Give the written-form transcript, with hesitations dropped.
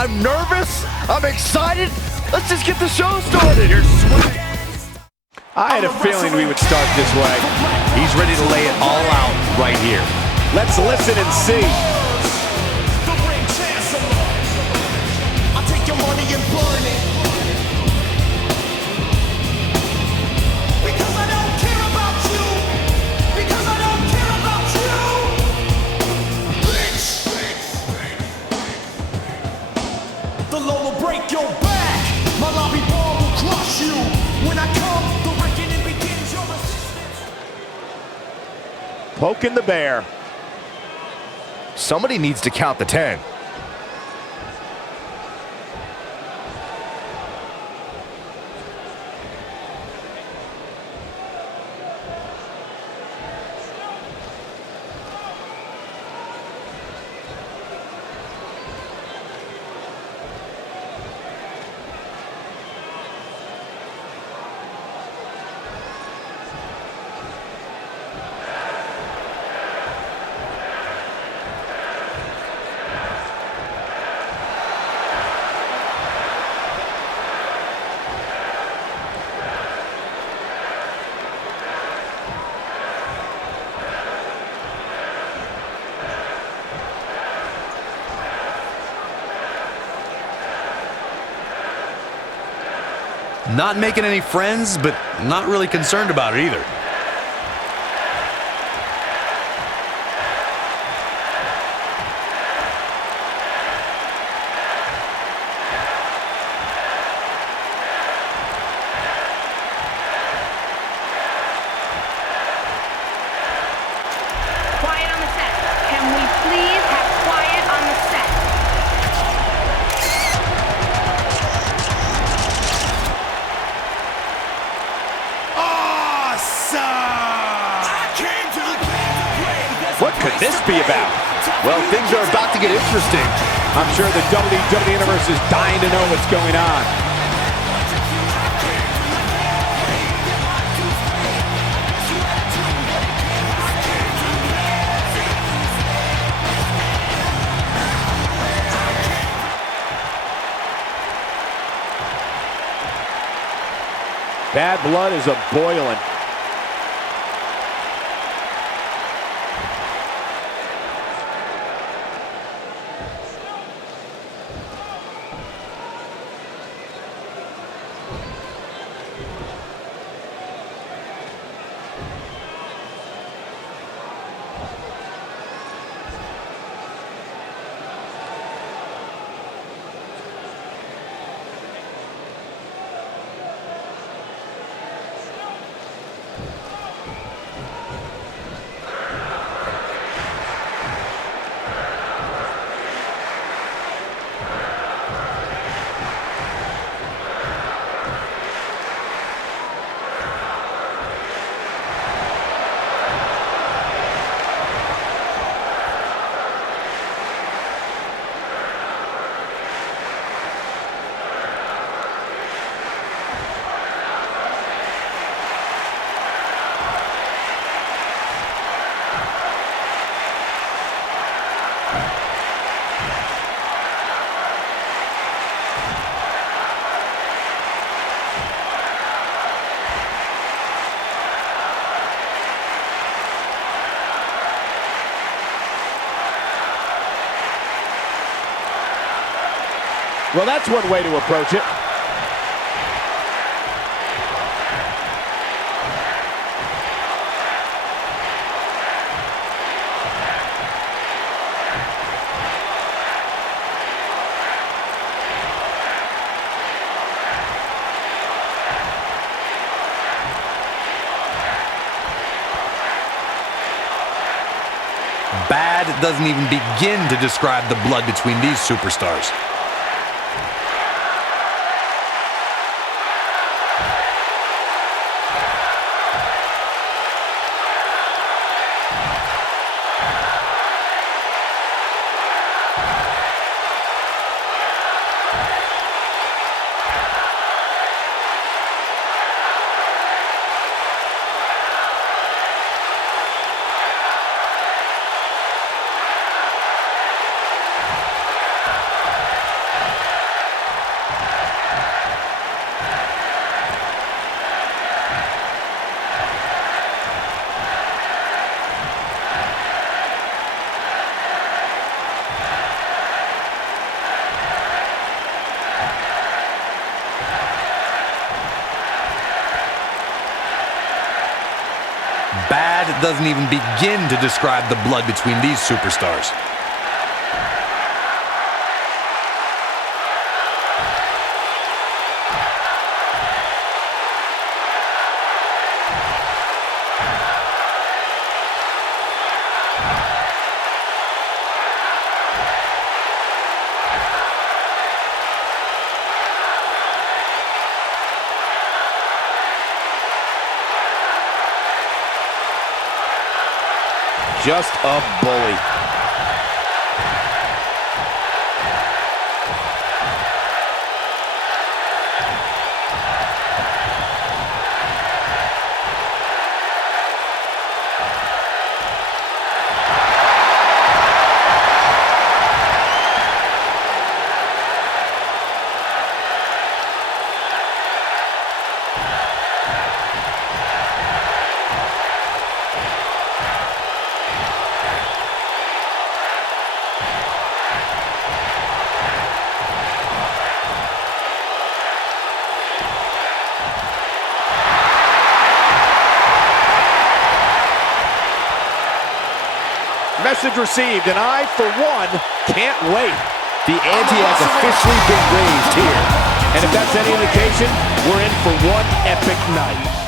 I'm nervous. I'm excited. Let's just get the show started. You're sweating. I had a feeling we would start this way. He's ready to lay it all out right here. Let's listen and see. The ring chancellor. I'll take your money and burn it. Because I don't care about you. Because I don't care about you. Bitch. The law will break your back. My lobby ball will crush you. When I come, the reckoning begins. Your resistance. Poking the bear. Somebody needs to count the 10. Not making any friends, but not really concerned about it either. Quiet on the set. Can we please have quiet on the set? What could this be about? Well, things are about to get interesting. I'm sure the WWE Universe is dying to know what's going on. Bad blood is a-boiling. Well, that's one way to approach it. Bad doesn't even begin to describe the blood between these superstars. doesn't even begin to describe the blood between these superstars. Just a bully. Message received, and I, for one, can't wait. The ante has officially been raised here. And if that's any indication, we're in for one epic night.